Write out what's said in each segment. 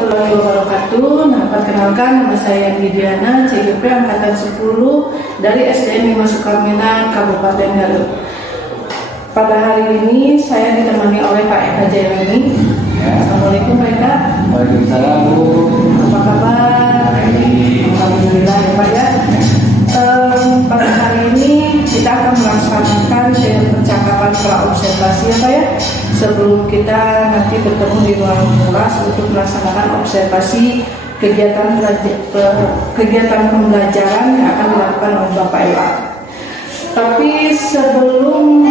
warahmatullahi wabarakatuh. Nah, perkenalkan nama saya Didiana, CGP Angkatan 10 dari SDN 5 Sukarmina, Kabupaten Garut. Pada hari ini saya ditemani oleh Pak Eka Jailani. Assalamualaikum Pak Eka. Waalaikumsalam Bu. Apa kabar? Alhamdulillah ya Pak ya. Pada hari ini kita akan melaksanakan percakapan pra-observasi ya Pak ya. Sebelum kita nanti bertemu di ruang kelas untuk melaksanakan observasi kegiatan pembelajaran yang akan dilakukan oleh Bapak Eka. Tapi sebelum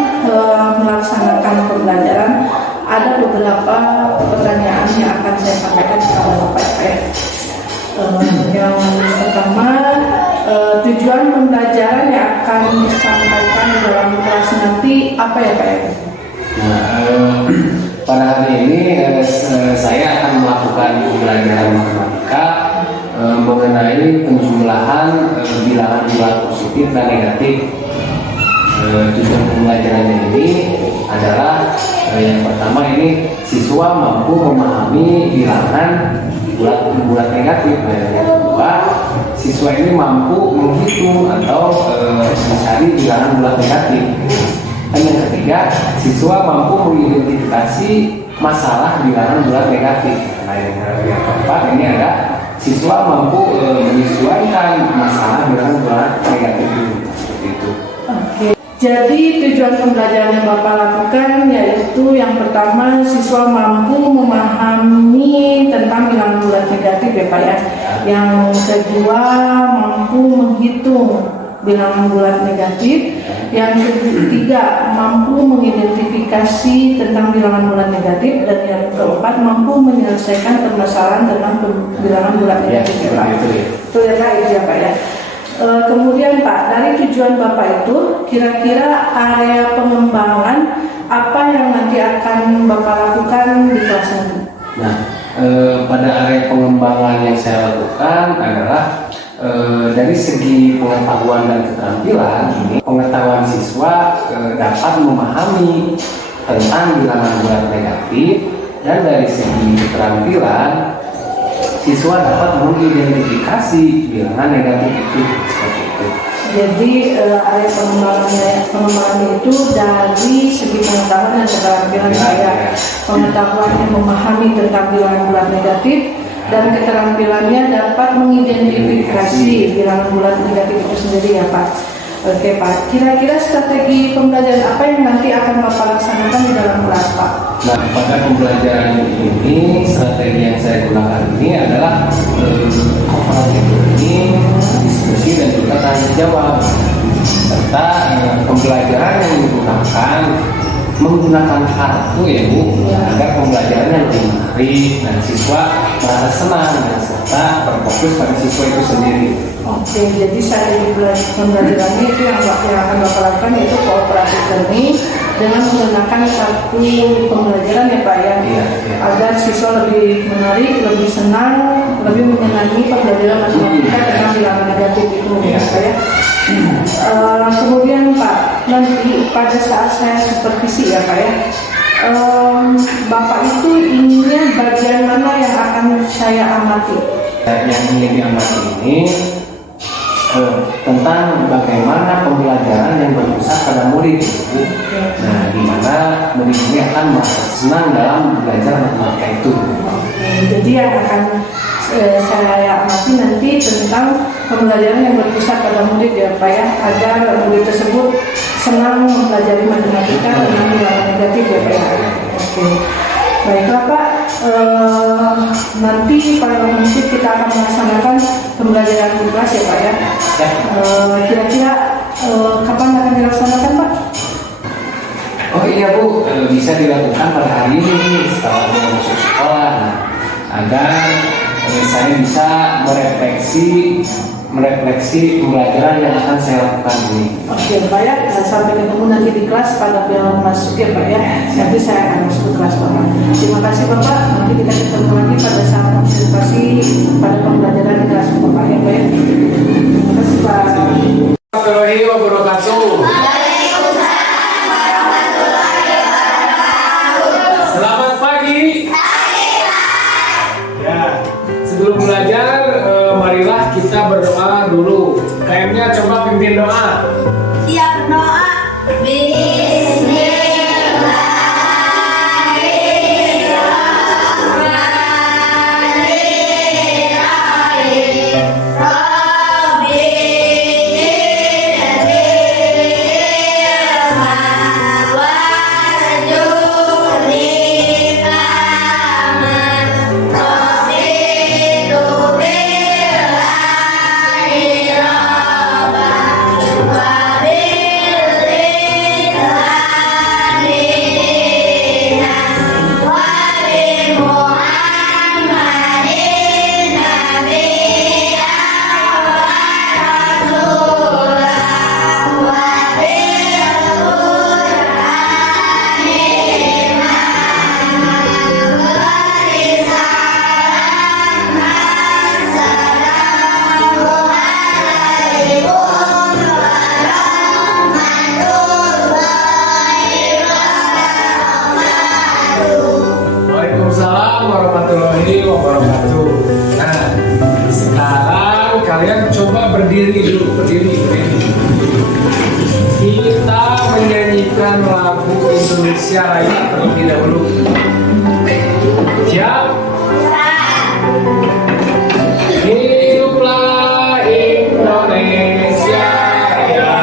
melaksanakan pembelajaran, ada beberapa pertanyaan yang akan saya sampaikan kepada Bapak Eka. Yang pertama, tujuan pembelajaran yang akan disampaikan di dalam kelas nanti apa ya Pak Eka? Nah, pada hari ini saya akan melakukan pembelajaran matematika mengenai penjumlahan bilangan-bilangan positif dan negatif. Tujuan pembelajarannya ini adalah yang pertama ini siswa mampu memahami bilangan bulat negatif. Yang kedua, siswa ini mampu menghitung atau mencari bilangan bulat negatif. Dan yang ketiga, siswa mampu mengidentifikasi masalah bilangan bulat negatif. Nah, yang keempat ini ada siswa mampu menyesuaikan masalah bilangan bulat negatif itu. Seperti itu. Oke. Jadi tujuan pembelajaran yang Bapak lakukan yaitu yang pertama siswa mampu memahami tentang bilangan bulat negatif ya Pak ya. Yang kedua mampu menghitung bilangan bulat negatif. Yang ketiga mampu mengidentifikasi tentang bilangan bulat negatif. Dan yang keempat mampu menyelesaikan permasalahan tentang bilangan bulat negatif ya Pak. Itu ya Pak, itu ya Pak ya. Kemudian Pak, dari tujuan Bapak itu kira-kira area pengembangan apa yang nanti akan Bapak lakukan di kelas ini? Nah, pada area pengembangan yang saya lakukan adalah dari segi pengetahuan dan keterampilan ini, pengetahuan siswa dapat memahami tentang bilangan bulat negatif, dan dari segi keterampilan siswa dapat mengidentifikasi bilangan negatif itu. Seperti itu. Jadi area pengembangan itu dari segi pengetahuan dan keterampilan saya, pengetahuannya memahami tentang bilangan bulat negatif dan keterampilannya dapat mengidentifikasi bilangan bulat negatif itu sendiri ya Pak. Oke Pak, kira-kira strategi pembelajaran apa yang nanti akan Bapak laksanakan di dalam kelas Pak? Nah, pada pembelajaran ini strategi yang saya gunakan ini adalah cooperative learning, diskusi dan juga tanya jawab, serta pembelajaran yang digunakan menggunakan kartu ya Bu, agar pembelajarannya lebih menarik dan siswa merasa senang dan serta berfokus pada siswa itu sendiri. Oke, jadi strategi pembelajarannya itu yang akan Bapak lakukan yaitu cooperative learning dengan menggunakan kartu pembelajaran ya Pak ya, agar siswa lebih menarik, lebih senang, lebih menyenangi pembelajaran matematika dengan bilangan negatif itu ya Pak ya. Kemudian Pak, nanti pada saat saya supervisi ya Pak ya, Bapak itu inginnya bagian mana yang akan saya amati? Yang ingin diamati ini tentang bagaimana pembelajaran yang berpusat pada murid itu. Nah, di mana murid ini akan merasa senang dalam belajar matematika itu. Jadi yang akan saya amati nanti tentang pembelajaran yang berpusat pada murid ya Pak ya, agar murid tersebut senang mempelajari matematika dengan bilangan negatif ya Pak ya. Oke. Baiklah Pak, nanti pada mungkin kita akan melaksanakan pembelajaran di kelas ya Pak ya. Kira-kira kapan akan dilaksanakan Pak? Oh iya Bu, bisa dilakukan pada hari ini setelah masuk sekolah, agar saya bisa merefleksi pembelajaran yang akan saya lakukan ini. Oke Pak ya, sampai ketemu nanti di kelas pada bilang masuk ya Pak ya. Nanti saya akan masuk ke kelas Bapak. Terima kasih Bapak, nanti kita ketemu lagi pada saat observasi pada pembelajaran di kelas Bapak ya Pak ya. Terima kasih Pak. Warahmatullahi wabarakatuh. Selamat pagi. Ya. marilah kita berdoa dulu. KM-nya coba pimpin doa. Siap berdoa. Waalaikumsalam warahmatullahi wabarakatuh. Nah, sekarang kalian coba berdiri dulu, berdiri. Kita menyanyikan lagu Indonesia Raya terlebih dahulu. Siap? Hiduplah Indonesia Raya.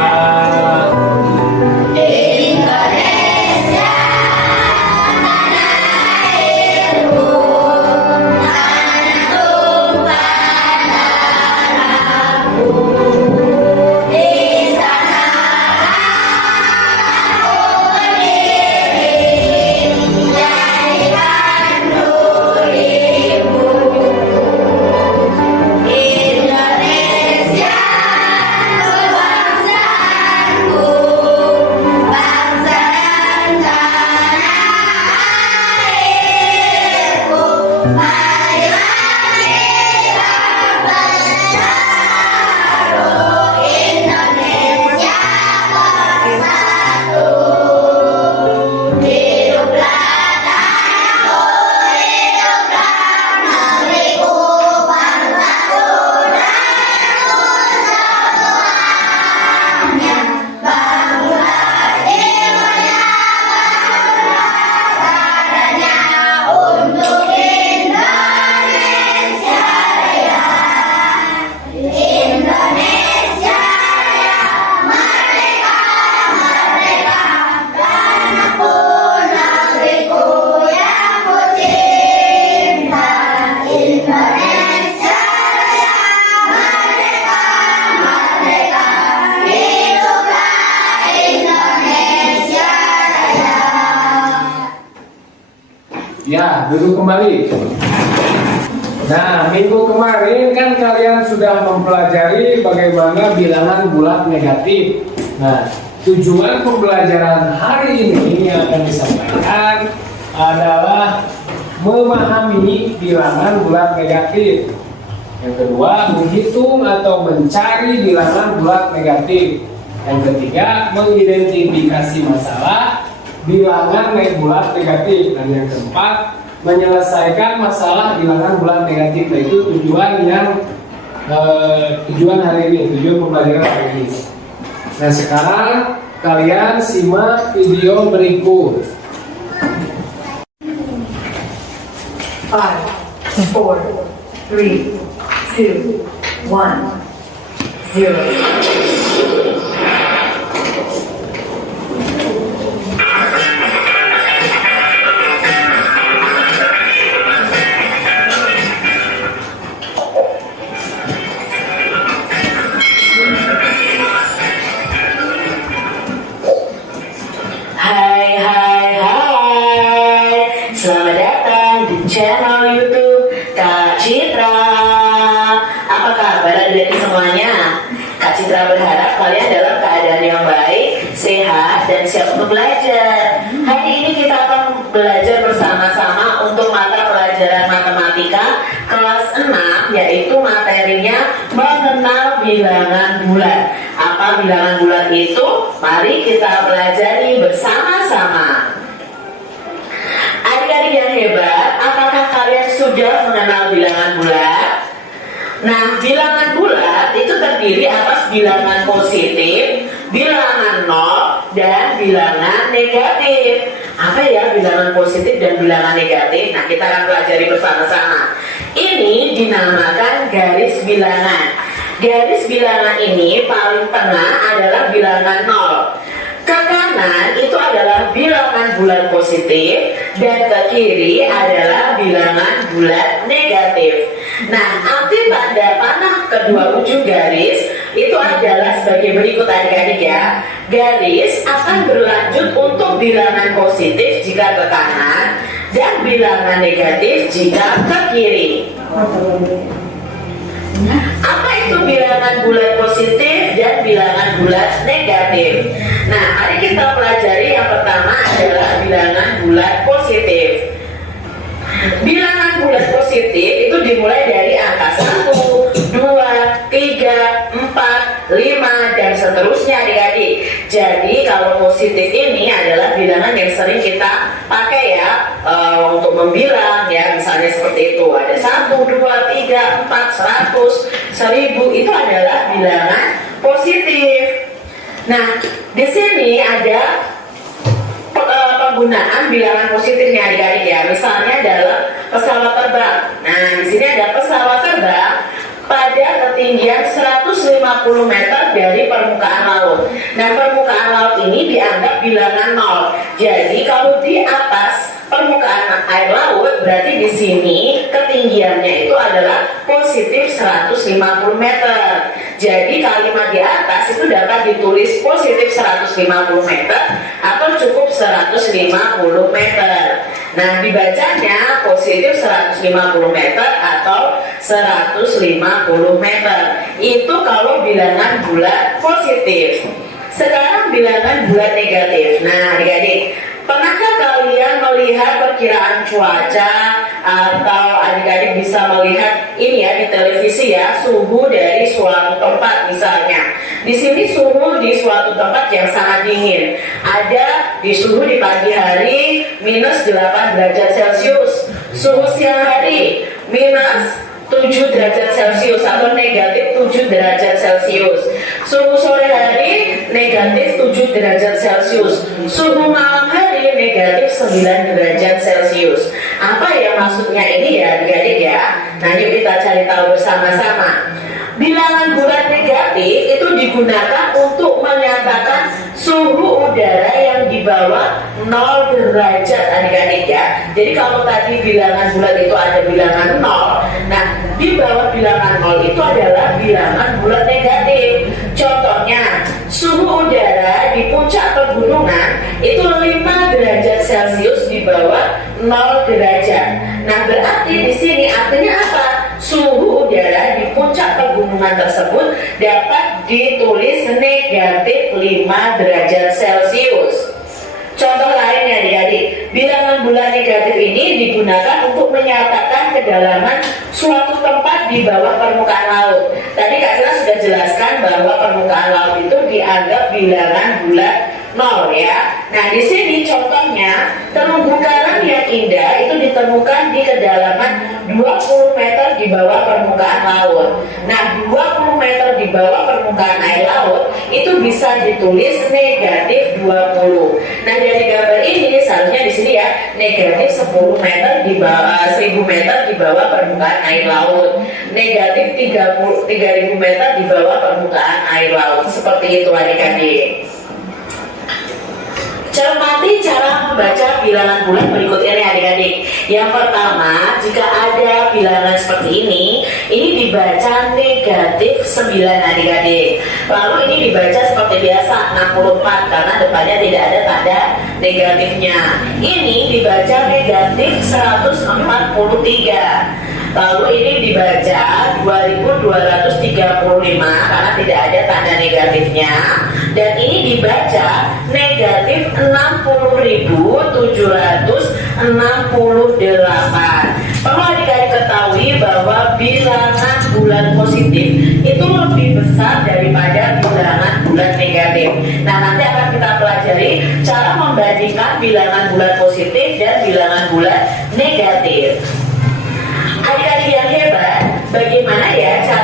Ya, duduk kembali. Nah, minggu kemarin kan kalian sudah mempelajari bagaimana bilangan bulat negatif. Nah, tujuan pembelajaran hari ini yang akan disampaikan adalah memahami bilangan bulat negatif. Yang kedua, menghitung atau mencari bilangan bulat negatif. Yang ketiga, mengidentifikasi masalah bilangan bulat negatif. Dan yang keempat, menyelesaikan masalah bilangan bulat negatif. Nah, itu tujuan hari ini, tujuan pembelajaran hari ini. Nah, sekarang kalian simak video berikut. 5, 4, 3, 2, 1, 0. Selamat datang di channel YouTube Kak Citra. Apa kabar adik-adik semuanya? Kak Citra berharap kalian dalam keadaan yang baik, sehat, dan siap untuk belajar. Hari ini kita akan belajar bersama-sama untuk mata pelajaran matematika kelas 6, yaitu materinya mengenal bilangan bulat. Apa bilangan bulat itu? Mari kita pelajari bersama-sama. Adik-adik yang hebat, apakah kalian sudah mengenal bilangan bulat? Nah, bilangan bulat itu terdiri atas bilangan positif, bilangan nol, dan bilangan negatif. Apa ya bilangan positif dan bilangan negatif? Nah, kita akan pelajari bersama-sama. Ini dinamakan garis bilangan. Garis bilangan ini paling tengah adalah bilangan nol. Ke kanan itu adalah bilangan bulat positif dan ke kiri adalah bilangan bulat negatif. Nah, arti tanda panah kedua ujung garis itu adalah sebagai berikut adik-adik ya. Garis akan berlanjut untuk bilangan positif jika ke kanan dan bilangan negatif jika ke kiri. Apa itu bilangan bulat positif dan bilangan bulat negatif? Nah, mari kita pelajari yang pertama adalah bilangan bulat positif. Bilangan bulat positif itu dimulai dari angka 1, 2, 3, 4, 5, dan seterusnya adik-adik. Jadi kalau positif ini adalah bilangan yang sering kita pakai ya untuk membilang ya, misalnya seperti itu ada 1, 2, 3, 4, 100, 1000 itu adalah bilangan positif. Nah, di sini ada penggunaan bilangan positifnya adik-adik ya. Misalnya dalam pesawat terbang. Nah, di sini ada pesawat terbang pada ketinggian 150 meter dari permukaan laut. Nah, permukaan laut ini dianggap bilangan nol. Jadi kalau di atas permukaan air laut berarti di sini ketinggiannya itu adalah positif 150 meter. Jadi kalimat di atas itu dapat ditulis positif 150 meter atau cukup 150 meter. Nah, dibacanya positif 150 meter atau 150 meter. Itu kalau bilangan bulat positif. Sekarang bilangan bulat negatif. Nah, adik-adik, pernahkah kalian melihat perkiraan cuaca atau adik-adik bisa melihat ini ya di televisi ya, suhu dari suatu tempat misalnya. Di sini suhu di suatu tempat yang sangat dingin. Ada di suhu di pagi hari minus 8 derajat Celcius, suhu siang hari minus 7 derajat Celcius atau negatif 7 derajat Celcius, suhu sore hari negatif 7 derajat Celcius, suhu malam hari negatif 9 derajat Celcius. Apa ya maksudnya ini ya adik-adik ya? Nah, yuk kita cari tahu bersama-sama. Bilangan bulat negatif itu digunakan untuk menyatakan suhu udara yang di bawah 0 derajat adik-adik ya. Jadi kalau tadi bilangan bulat itu ada bilangan 0, nah di bawah bilangan 0 itu adalah bilangan bulat negatif. Contohnya, suhu udara di puncak pegunungan itu 5 derajat Celcius di bawah 0 derajat. Nah, berarti di sini artinya apa? Suhu udara di puncak pegunungan tersebut dapat ditulis negatif 5 derajat Celcius. Contoh lainnya adik-adik, bilangan bulat negatif ini digunakan untuk menyatakan kedalaman suatu tempat di bawah permukaan laut. Tadi Kak Sila sudah jelaskan bahwa permukaan laut itu dianggap bilangan bulat 0 ya. Nah, di sini contohnya terumbu karang yang indah itu ditemukan di kedalaman 20 meter di bawah permukaan laut. Nah, 20 meter di bawah permukaan air laut itu bisa ditulis negatif 20. Nah, dari gambar ini seharusnya di sini ya negatif 10 meter di bawah 1000 meter di bawah permukaan air laut, negatif 3000 meter di bawah permukaan air laut. Seperti itu adik-adik. Cermati cara membaca bilangan bulat berikut ini adik-adik. Yang pertama, jika ada bilangan seperti ini dibaca negatif 9 adik-adik. Lalu ini dibaca seperti biasa 64 karena depannya tidak ada tanda negatifnya. Ini dibaca negatif 143. Lalu ini dibaca 2235 karena tidak ada tanda negatifnya. Dan ini dibaca negatif 60.768. Perlu adik-adik ketahui bahwa bilangan bulat positif itu lebih besar daripada bilangan bulat negatif. Nah, nanti akan kita pelajari cara membandingkan bilangan bulat positif dan bilangan bulat negatif. Adik-adik yang hebat, bagaimana ya cara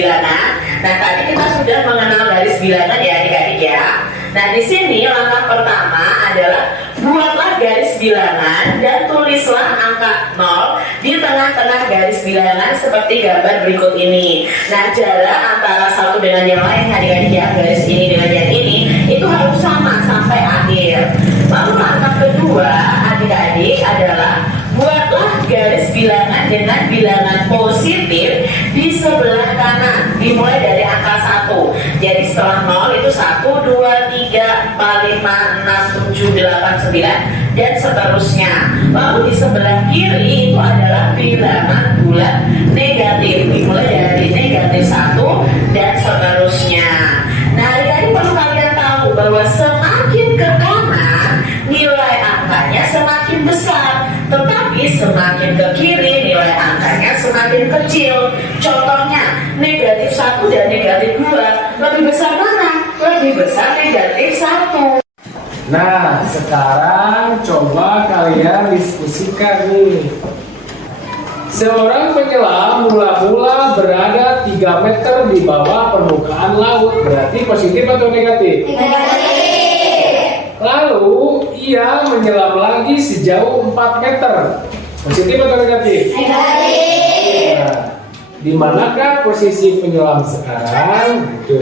bilangan. Nah, tadi kita sudah mengenal garis bilangan ya adik-adik ya. Nah, di sini langkah pertama adalah buatlah garis bilangan dan tulislah angka 0 di tengah-tengah garis bilangan seperti gambar berikut ini. Nah, jarak antara satu dengan yang lain adik-adik ya, garis ini dengan yang ini itu harus sama sampai akhir. Lalu langkah kedua adik-adik adalah buatlah garis bilangan dengan bilangan positif di sebelah kanan, dimulai dari angka 1. Jadi setelah 0 itu 1, 2, 3, 4, 5, 6, 7, 8, 9 dan seterusnya. Lalu di sebelah kiri itu adalah bilangan bulat negatif, dimulai dari negatif 1 dan seterusnya. Nah, adik-adik perlu kalian tahu bahwa semakin ke kanan nilai angkanya semakin besar, tetapi semakin ke kiri nilai angkanya semakin kecil. Contohnya negatif 1 dan negatif 2, lebih besar mana? Lebih besar negatif 1. Nah, sekarang coba kalian diskusikan nih. Seorang penyelam mula-mula berada 3 meter di bawah permukaan laut. Berarti positif atau negatif? Lalu ia menyelam lagi sejauh 4 meter. Positif atau negatif? Nah, di manakah posisi penyelam sekarang? Gitu.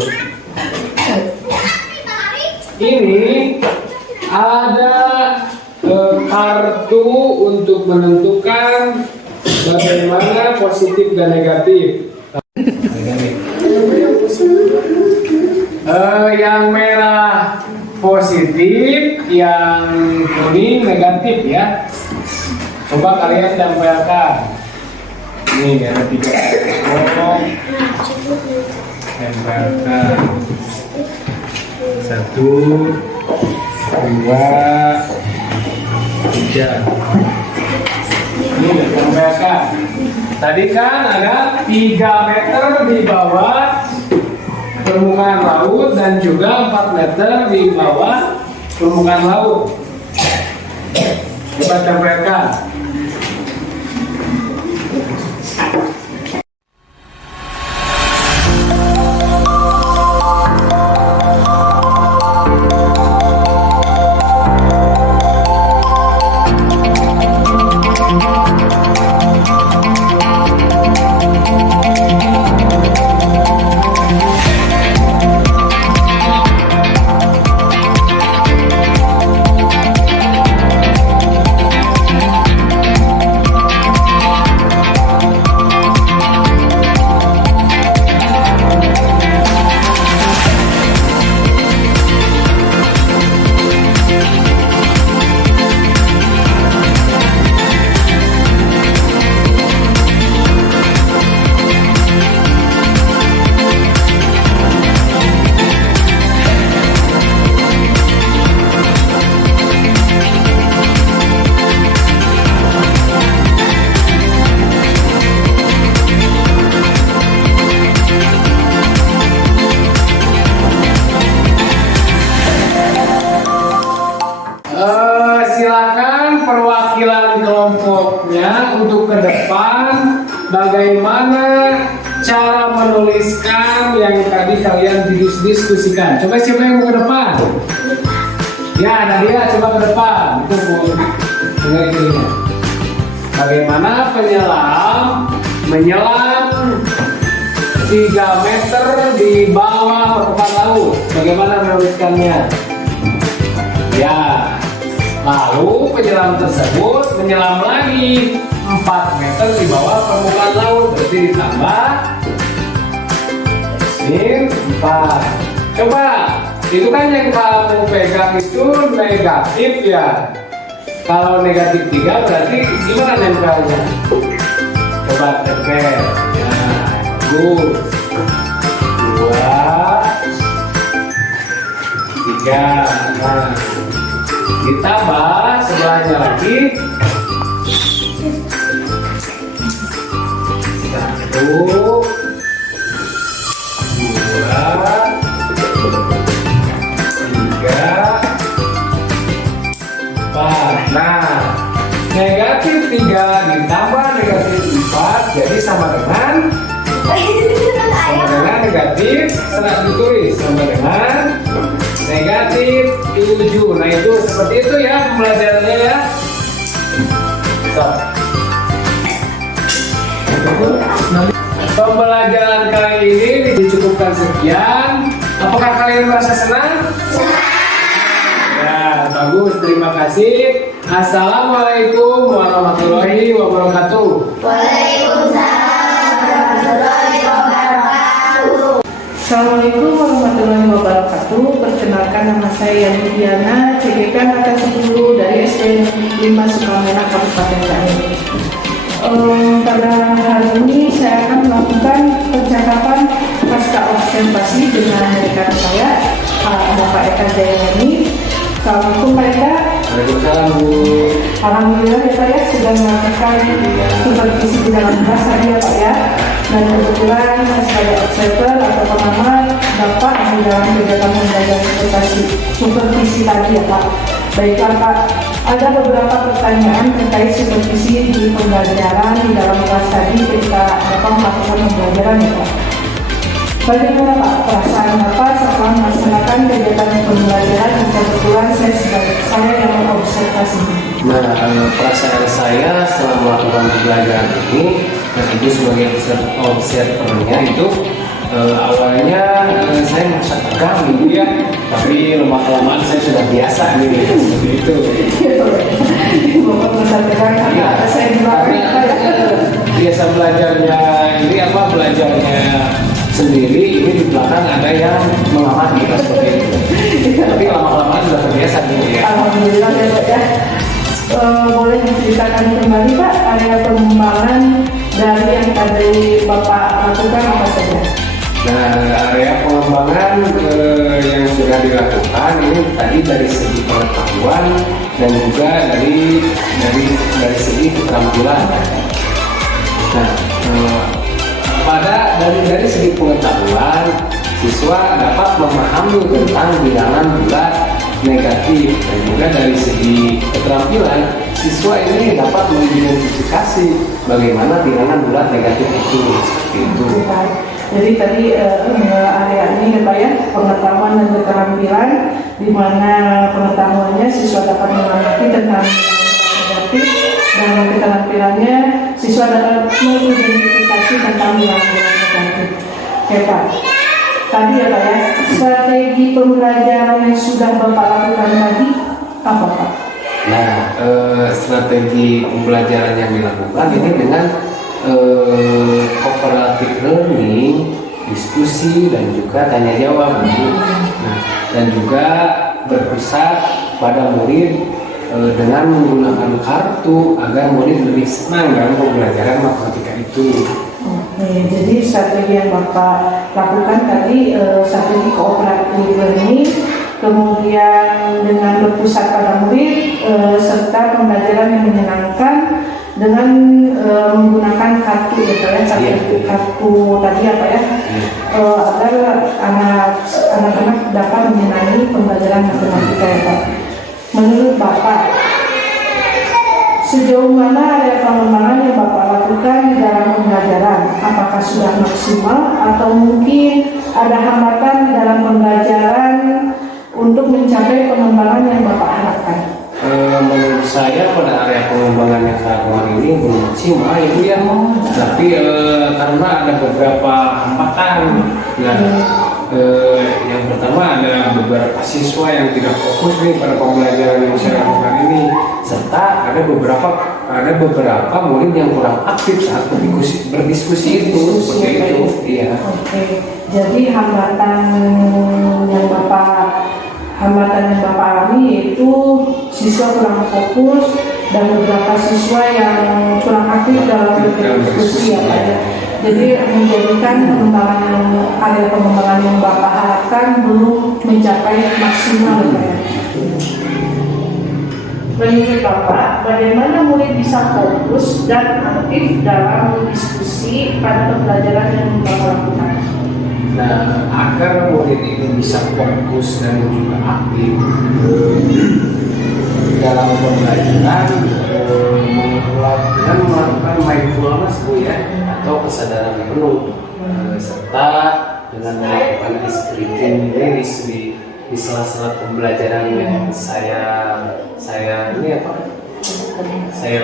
Ini ada kartu untuk menentukan bagaimana positif dan negatif. Yang merah positif, yang kuning negatif ya. Coba kalian tempelkan. Ini ada 3 tempelkan. 1, 2, 3. Ini tempelkan. Tadi kan ada 3 meter di bawah permukaan laut dan juga 4 meter di bawah permukaan laut. Coba tempelkan. Silakan perwakilan kelompoknya untuk ke depan bagaimana cara menuliskan yang tadi kalian diskusikan. Coba siapa yang mau ke depan? Ya, Nadia coba ke depan. Itu dengar ininya. Bagaimana penyelam menyelam 3 meter di bawah permukaan laut? Bagaimana menuliskannya? Ya. Lalu penyelam tersebut menyelam lagi 4 meter di bawah permukaan laut. Berarti ditambah sin 4. Coba, itu kan yang kamu pegang itu negatif ya. Kalau negatif 3 berarti gimana nempelnya? Coba tempel. Nah, bagus. 2, 3. Nah, ditambah sebelahnya lagi 1, 2, 3, 4. Nah, negatif 3 ditambah negatif 4 jadi sama dengan negatif 100 sama dengan negatif 7. Nah itu seperti itu ya pembelajarannya ya. So. Pembelajaran kali ini dicukupkan sekian. Apakah kalian merasa senang? Ya, bagus. Terima kasih. Assalamualaikum warahmatullahi wabarakatuh. Assalamualaikum warahmatullahi wabarakatuh. Perkenalkan, nama saya Yani Diana, CGP Angkatan 10 dari SD 5 Sukamena, Kabupaten Cianjur. Pada hari ini saya akan melakukan percakapan pasca observasi dengan rekan saya, Bapak Eka Jayani. Assalamualaikum Pak Eka. Waalaikumsalam Bu. Alhamdulillah ya Pak ya, sudah melakukan supervisi di dalam kelas tadi ya Pak ya. Dan kebetulan sebagai observer atau pengamat dapat di dalam kegiatan pembelajaran supervisi tadi ya Pak. Baiklah Pak, ada beberapa pertanyaan terkait supervisi di pembelajaran di dalam kelas tadi ketika Bapak melakukan pembelajaran ya Pak. Bagaimana Pak perasaan Bapak setelah melaksanakan kegiatan pembelajaran dan kebetulan saya yang mengobservasi? Nah, perasaan saya setelah melakukan pembelajaran ini, tentu sebagai observernya itu awalnya saya merasa tegang gitu ya, tapi lama-kelamaan saya sudah biasa nih seperti itu. Bapak merasa tegang karena saya biasa belajarnya ini apa belajarnya sendiri, ini di belakang ada yang mengamati seperti itu. Tapi lama-kelamaan sudah terbiasa gitu ya. Alhamdulillah ya Pak ya. Boleh diceritakan kembali Pak area pengembangan dari yang tadi Bapak lakukan apa saja? Nah, area pengembangan yang sudah dilakukan ini tadi dari segi pengetahuan dan juga dari segi keterampilan. Nah, dari segi pengetahuan, siswa dapat memahami tentang bilangan bulat negatif, dan juga dari segi keterampilan siswa ini dapat mengidentifikasi bagaimana bilangan bulat negatif itu seperti itu. Jadi tadi area ini ya Pak ya, pengetahuan dan keterampilan, di mana pengetahuannya siswa dapat mengerti tentang negatif dan keterampilannya siswa dapat mengidentifikasi tentang bilangan negatif. Oke Pak. Tadi ya Pak ya, strategi pembelajaran yang sudah Bapak lakukan tadi apa Pak? Nah, strategi pembelajaran yang dilakukan ini dengan cooperative learning, diskusi dan juga tanya jawab. Nah, dan juga berpusat pada murid dengan menggunakan kartu agar murid lebih senang dalam pembelajaran matematika itu. Oke, jadi strategi yang Bapak lakukan tadi strategi cooperative learning, kemudian dengan berpusat pada murid serta pembelajaran yang menyenangkan dengan menggunakan kartu ya Pak ya, kartu tadi apa ya, agar anak-anak dapat menyenangi pembelajaran matematika ya Pak. Menurut Bapak, sejauh mana area pengembangan yang Bapak lakukan di dalam pembelajaran? Apakah sudah maksimal atau mungkin ada hambatan di dalam pembelajaran untuk mencapai pengembangan yang Bapak harapkan? Menurut saya pada area pengembangan yang saya lakukan ini belum maksimal itu ya, tapi karena ada beberapa hambatan. Yang pertama ada beberapa siswa yang tidak fokus nih pada pembelajaran yang saya lakukan ini, serta ada beberapa murid yang kurang aktif saat berdiskusi itu seperti itu. Iya. Oke. Jadi hambatan yang Bapak alami yaitu siswa kurang fokus dan beberapa siswa yang kurang aktif dalam berdiskusi ya Pak ya. Jadi menjadikan area pengembangan yang Bapak harapkan belum mencapai maksimal ya. Menurut Bapak, bagaimana murid bisa fokus dan aktif dalam diskusi pada pembelajaran yang Bapak lakukan? Nah, agar murid ini bisa fokus dan juga aktif dalam pembelajaran dengan melakukan mindfulness ya, atau kesadaran penuh, serta dengan melakukan escriting ini di sela-sela pembelajaran yang saya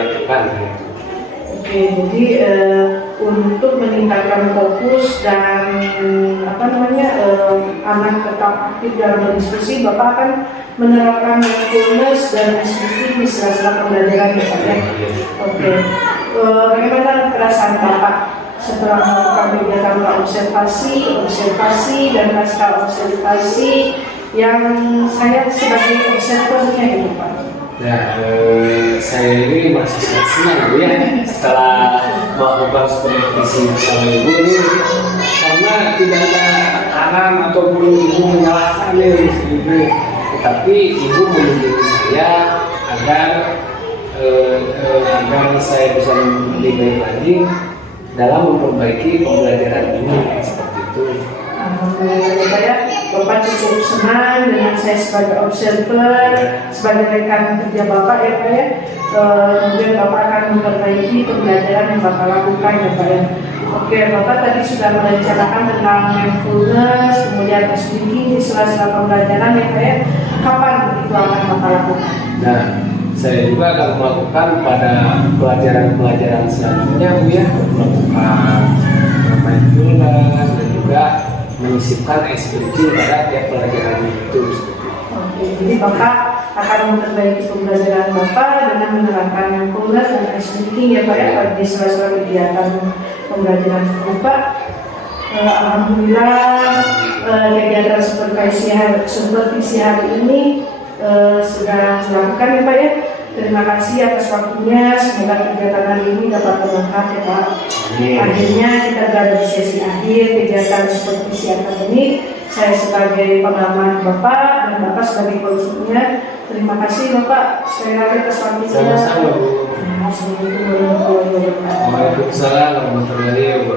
lakukan gitu. Oke, jadi untuk meningkatkan fokus dan anak tetap aktif dalam berdiskusi, Bapak akan menerapkan mindfulness dan SBT di sela-sela pembelajaran ya Pak ya. Oke, bagaimana perasaan Bapak setelah melakukan kegiatan observasi dan pasca observasi yang saya sebagai observernya gitu Pak? Nah, saya ini masih sangat senang ya setelah melakukan supervisi bersama ibu ini, karena tidak ada tekanan ataupun ibu menyalahkan ibu, tetapi ibu menunjuk saya agar saya bisa lebih baik lagi dalam memperbaiki pembelajaran ini seperti itu. Alhamdulillah, Bapak cukup senang dengan saya sebagai observer, sebagai rekan kerja Bapak ya Pak ya. Kemudian Bapak akan memperbaiki pembelajaran yang Bapak lakukan ya Pak ya. Oke, Bapak tadi sudah merencanakan tentang mindfulness, kemudian speaking di sela-sela pembelajaran ya Pak ya. Kapan itu akan Bapak lakukan? Nah, saya juga akan melakukan pada pelajaran-pelajaran selanjutnya Bu ya, melakukan mindfulness dan juga menyisipkan SPQ pada tiap pelajaran itu. Oke, jadi Bapak akan memperbaiki pembelajaran Bapak dengan menerapkan mindfulness dan SPQ ya Pak ya di sela-sela kegiatan pembelajaran Bapak. Alhamdulillah kegiatan supervisi hari ini sudah dilakukan ya Pak ya. Terima kasih atas waktunya. Semoga kegiatan hari ini dapat bermanfaat ya Pak. Akhirnya kita berada di sesi akhir kegiatan supervisi akademik. Saya sebagai pengamat Bapak dan Bapak sebagai konsulnya. Terima kasih Bapak. Sekali lagi atas waktunya. Sama-sama Bu. Assalamualaikum warahmatullahi wabarakatuh. Waalaikumsalam warahmatullahi wabarakatuh.